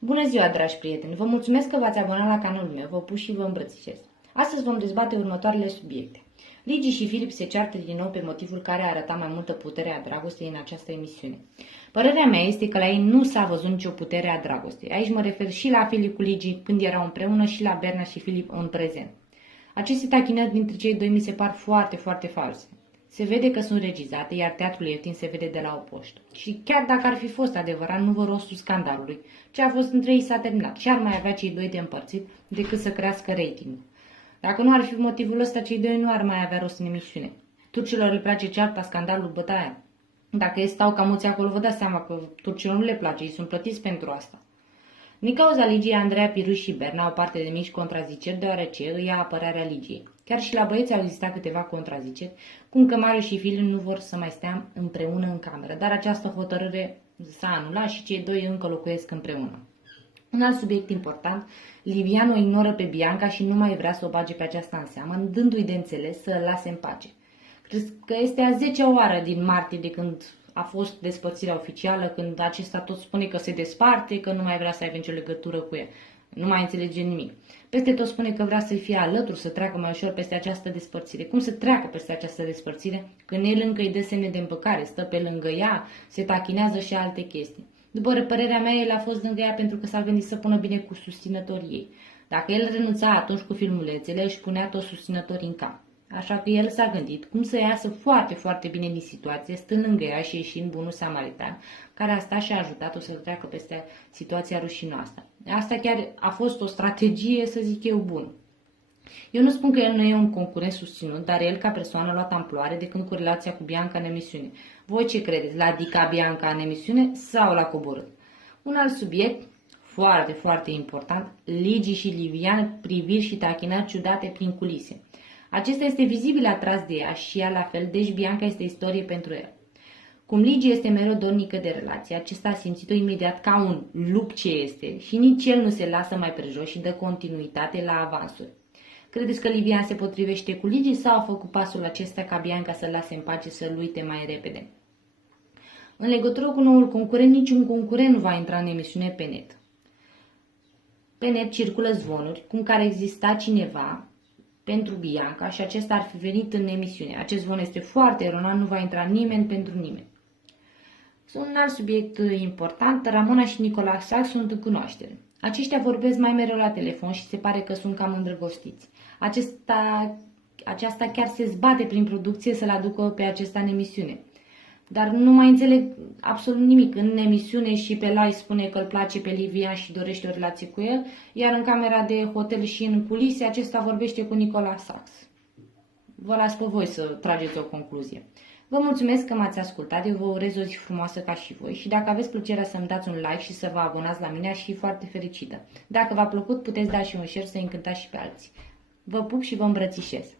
Bună ziua, dragi prieteni! Vă mulțumesc că v-ați abonat la canalul meu, vă pup și vă îmbrățișez. Astăzi vom dezbate următoarele subiecte. Ligi și Filip se ceartă din nou pe motivul care a arătat mai multă putere a dragostei în această emisiune. Părerea mea este că la ei nu s-a văzut nicio putere a dragostei. Aici mă refer și la Filip cu Ligi când erau împreună și la Berna și Filip în prezent. Aceste tachinări dintre cei doi mi se par foarte false. Se vede că sunt regizate, iar teatrul ieftin se vede de la o poștă. Și chiar dacă ar fi fost adevărat, nu vă rostul scandalului. Ce a fost între ei s-a terminat și ar mai avea cei doi de împărțit decât să crească ratingul. Dacă nu ar fi motivul ăsta, cei doi nu ar mai avea rost în emisiune. Turcilor le place cearta, scandalul, bătaia. Dacă ei stau ca mulți acolo, vă dați seama că turcilor nu le place, ei sunt plătiți pentru asta. Din cauza Ligiei, Andreea, Piru și Berna au parte de mici contraziceri, deoarece îi ia apărarea Ligiei. Chiar și la băieți au existat câteva contraziceri, cum că Mariu și Filip nu vor să mai stea împreună în cameră, dar această hotărâre s-a anulat și cei doi încă locuiesc împreună. Un alt subiect important, Livian o ignoră pe Bianca și nu mai vrea să o bage pe aceasta în seamă, dându-i de înțeles să lase în pace. Cred că este a 10-a oară din martie de când a fost despărțirea oficială, când acesta tot spune că se desparte, că nu mai vrea să aibă nicio legătură cu ea. Nu mai înțelege nimic. Peste tot spune că vrea să-i fie alături, să treacă mai ușor peste această despărțire. Cum să treacă peste această despărțire când el încă îi dă semne de împăcare, stă pe lângă ea, se tachinează și alte chestii. După părerea mea, el a fost lângă ea pentru că s-a gândit să pună bine cu susținătorii ei. Dacă el renunța atunci cu filmulețele, își punea toți susținătorii în cap. Așa că el s-a gândit cum să iasă foarte bine din situație, stând lângă ea și ieșind bunul samaritan, care a stat și a ajutat-o să treacă peste situația rușinoasă. Asta chiar a fost o strategie, să zic eu, bună. Eu nu spun că el nu e un concurent susținut, dar el ca persoană a luat amploare de când cu relația cu Bianca în emisiune. Voi ce credeți? L-a adicat Bianca în emisiune sau l-a coborât? Un alt subiect foarte important, Ligi și Livian, priviri și tachinări ciudate prin culise. Acesta este vizibil atras de ea și ea la fel, deci Bianca este istorie pentru el. Cum Ligi este mereu dornică de relație, acesta a simțit-o imediat ca un lup ce este și nici el nu se lasă mai prejos și dă continuitate la avansuri. Credeți că Livian se potrivește cu Ligi sau a făcut pasul acesta ca Bianca să-l lase în pace, să-l uite mai repede? În legătură cu noul concurent, niciun concurent nu va intra în emisiune pe net. Pe net circulă zvonuri cum că ar exista cineva pentru Bianca și acesta ar fi venit în emisiune. Acest zvon este foarte eronat, nu va intra nimeni pentru nimeni. Un alt subiect important, Ramona și Nicola Sac sunt în cunoaștere. Aceștia vorbesc mai mereu la telefon și se pare că sunt cam îndrăgostiți. Aceasta chiar se zbate prin producție să-l aducă pe acesta în emisiune. Dar nu mai înțeleg absolut nimic. În emisiune și pe live spune că îl place pe Livian și dorește o relație cu el, iar în camera de hotel și în culise acesta vorbește cu Nicola Sax. Vă las pe voi să trageți o concluzie. Vă mulțumesc că m-ați ascultat, eu vă urez o zi frumoasă ca și voi și dacă aveți plăcerea să-mi dați un like și să vă abonați la mine, aș fi foarte fericită. Dacă v-a plăcut, puteți da și un share să încântați și pe alții. Vă pup și vă îmbrățișez!